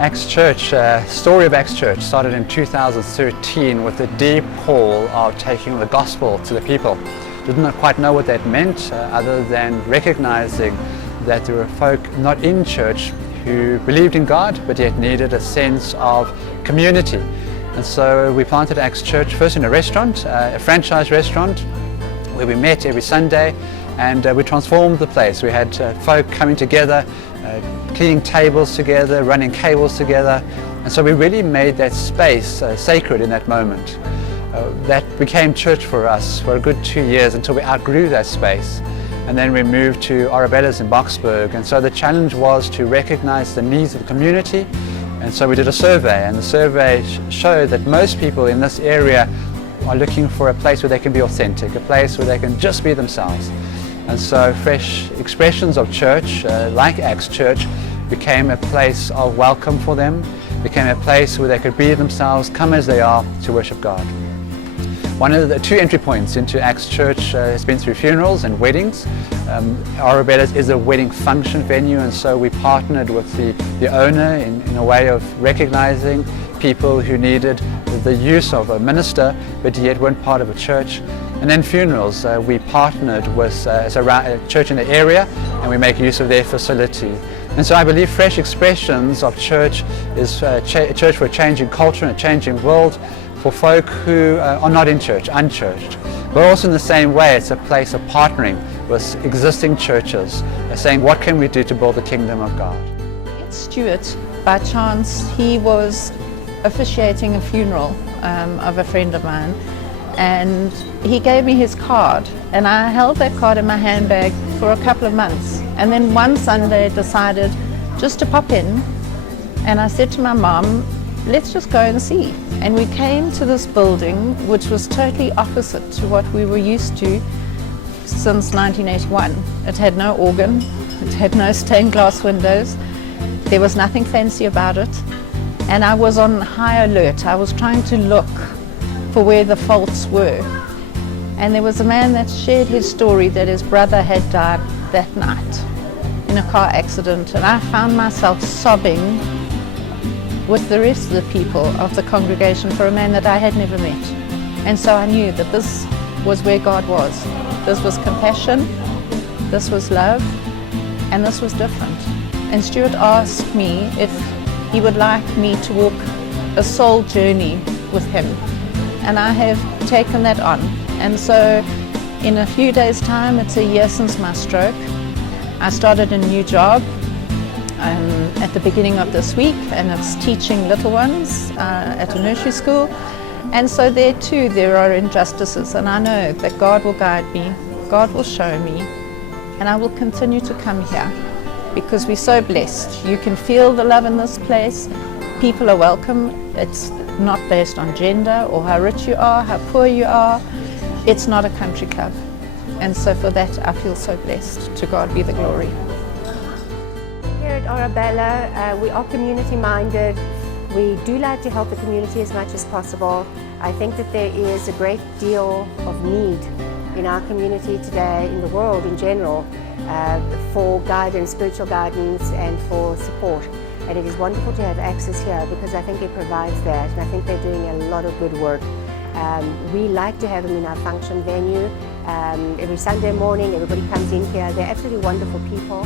Acts Church, story of Acts Church started in 2013 with a deep call of taking the gospel to the people. Didn't quite know what that meant other than recognizing that there were folk not in church who believed in God but yet needed a sense of community. And so we planted Acts Church first in a restaurant, a franchise restaurant, where we met every Sunday, and we transformed the place. We had folk coming together, cleaning tables together, running cables together, and so we really made that space sacred in that moment. That became church for us for a good 2 years until we outgrew that space. And then we moved to Ora Bella's in Boksburg, and so the challenge was to recognize the needs of the community. And so we did a survey, and the survey showed that most people in this area are looking for a place where they can be authentic, a place where they can just be themselves. And so fresh expressions of church, like Acts Church, became a place of welcome for them, became a place where they could be themselves, come as they are to worship God. One of the two entry points into Acts Church has been through funerals and weddings. Ora Bella is a wedding function venue, and so we partnered with the owner in a way of recognizing people who needed the use of a minister but yet weren't part of a church. And then funerals, we partnered with a church in the area, and we make use of their facility. And so I believe fresh expressions of church is a church for a changing culture and a changing world, for folk who are not in church, unchurched. But also in the same way, it's a place of partnering with existing churches, saying what can we do to build the kingdom of God. Stuart, by chance, he was officiating a funeral of a friend of mine, and he gave me his card, and I held that card in my handbag for a couple of months. And then one Sunday decided just to pop in, and I said to my mom, let's just go and see. And we came to this building which was totally opposite to what we were used to since 1981. It had no organ, it had no stained glass windows, there was nothing fancy about it, and I was on high alert. I was trying to look for where the faults were. And there was a man that shared his story that his brother had died that night in a car accident, and I found myself sobbing with the rest of the people of the congregation for a man that I had never met. And so I knew that this was where God was. This was compassion, this was love, and this was different. And Stuart asked me if he would like me to walk a soul journey with him. And I have taken that on. And so in a few days' time, it's a year since my stroke. I started a new job at the beginning of this week, and it's teaching little ones at a nursery school. And so there too, there are injustices, and I know that God will guide me, God will show me, and I will continue to come here because we're so blessed. You can feel the love in this place. People are welcome. It's not based on gender or how rich you are, how poor you are. It's not a country club. And so for that, I feel so blessed. To God be the glory. Here at Ora Bella, we are community-minded. We do like to help the community as much as possible. I think that there is a great deal of need in our community today, in the world in general, for guidance, spiritual guidance, and for support. And it is wonderful to have access here because I think it provides that, and I think they're doing a lot of good work. We like to have them in our function venue. Every Sunday morning, everybody comes in here. They're absolutely wonderful people.